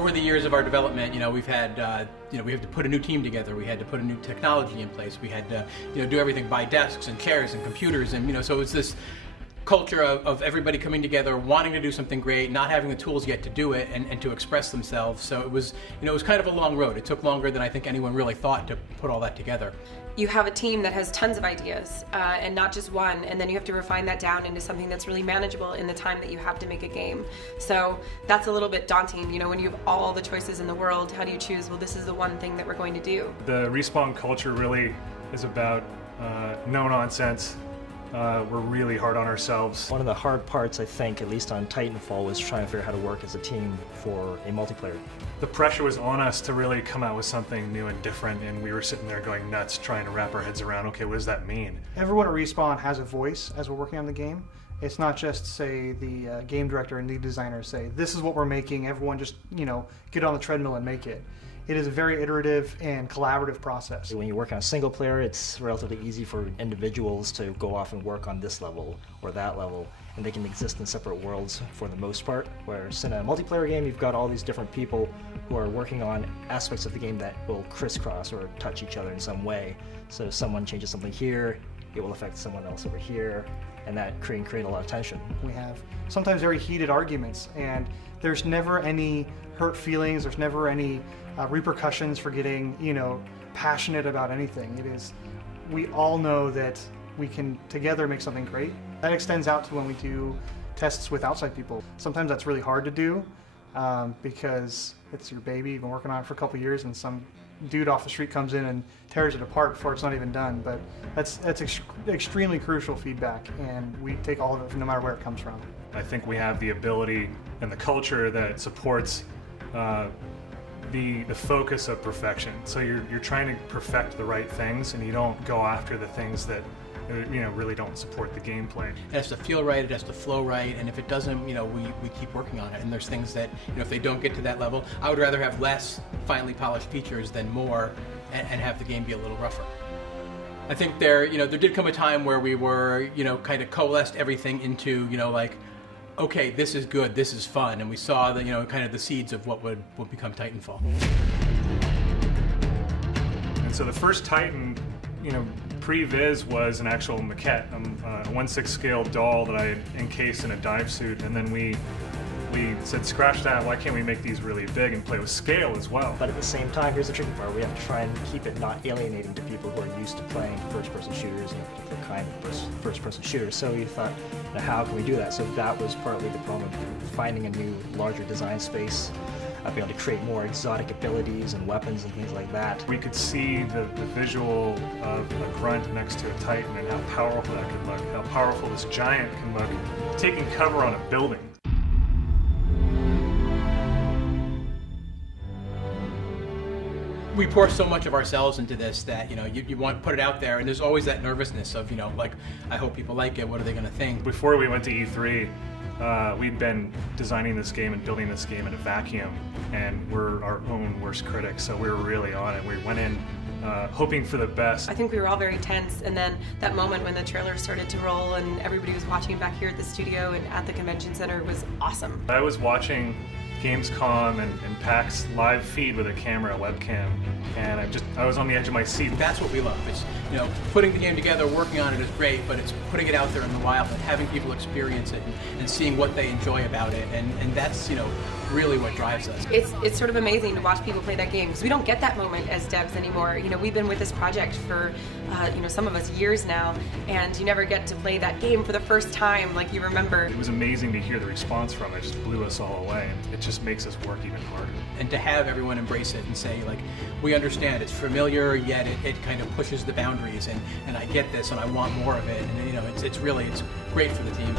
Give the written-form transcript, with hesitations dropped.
over the years of our development, we've had, we have to put a new team together. We had to put a new technology in place. We had to, do everything by desks and chairs and computers, and so it's this culture of everybody coming together, wanting to do something great, not having the tools yet to do it and to express themselves. So it was, it was kind of a long road. It took longer than I think anyone really thought to put all that together. You have a team that has tons of ideas and not just one, and then you have to refine that down into something that's really manageable in the time that you have to make a game. So that's a little bit daunting, when you have all the choices in the world, how do you choose, well, this is the one thing that we're going to do? The Respawn culture really is about no nonsense. We're really hard on ourselves. One of the hard parts, I think, at least on Titanfall, was trying to figure out how to work as a team for a multiplayer. The pressure was on us to really come out with something new and different, and we were sitting there going nuts trying to wrap our heads around, okay, what does that mean? Everyone at Respawn has a voice as we're working on the game. It's not just, say, the game director and lead designer say, this is what we're making, everyone just, get on the treadmill and make it. It is a very iterative and collaborative process. When you work on a single player, it's relatively easy for individuals to go off and work on this level or that level, and they can exist in separate worlds for the most part. Whereas in a multiplayer game, you've got all these different people who are working on aspects of the game that will crisscross or touch each other in some way. So if someone changes something here, it will affect someone else over here, and that can create a lot of tension. We have sometimes very heated arguments, and there's never any hurt feelings, there's never any repercussions for getting, passionate about anything. It is, we all know that we can together make something great. That extends out to when we do tests with outside people. Sometimes that's really hard to do because it's your baby, you've been working on it for a couple of years, and some dude off the street comes in and tears it apart before it's not even done. But that's extremely crucial feedback, and we take all of it no matter where it comes from. I think we have the ability and the culture that supports the focus of perfection. So you're trying to perfect the right things, and you don't go after the things that really don't support the gameplay. It has to feel right, it has to flow right, and if it doesn't, we keep working on it. And there's things that, if they don't get to that level, I would rather have less finely polished features than more, and have the game be a little rougher. I think there did come a time where we were, kind of coalesced everything into, okay, this is good, this is fun, and we saw the, kind of the seeds of what would become Titanfall. And so the first Titan, pre-viz was an actual maquette, a 1/6 scale doll that I had encased in a dive suit, and then we said, scratch that, why can't we make these really big and play with scale as well? But at the same time, here's the tricky part, we have to try and keep it not alienating to people who are used to playing first-person shooters, particular kind of first-person shooters. So we thought, how can we do that? So that was partly the problem of finding a new, larger design space, being able to create more exotic abilities and weapons and things like that. We could see the visual of a grunt next to a Titan and how powerful that could look, how powerful this giant can look, taking cover on a building. We pour so much of ourselves into this that, you want to put it out there, and there's always that nervousness of, I hope people like it, what are they going to think? Before we went to E3, we'd been designing this game and building this game in a vacuum, and we're our own worst critics, so we were really on it. We went in hoping for the best. I think we were all very tense, and then that moment when the trailer started to roll and everybody was watching back here at the studio and at the convention center was awesome. I was watching Gamescom and PAX live feed with a camera, a webcam, and I was on the edge of my seat. That's what we love. It's, putting the game together, working on it is great, but it's putting it out there in the wild and having people experience it and seeing what they enjoy about it, and that's, really what drives us. It's sort of amazing to watch people play that game, because we don't get that moment as devs anymore. We've been with this project for, some of us years now, and you never get to play that game for the first time like you remember. It was amazing to hear the response from it. It just blew us all away. It just makes us work even harder. And to have everyone embrace it and say, we understand, it's familiar, yet it kind of pushes the boundaries, and I get this, and I want more of it, and it's great for the team.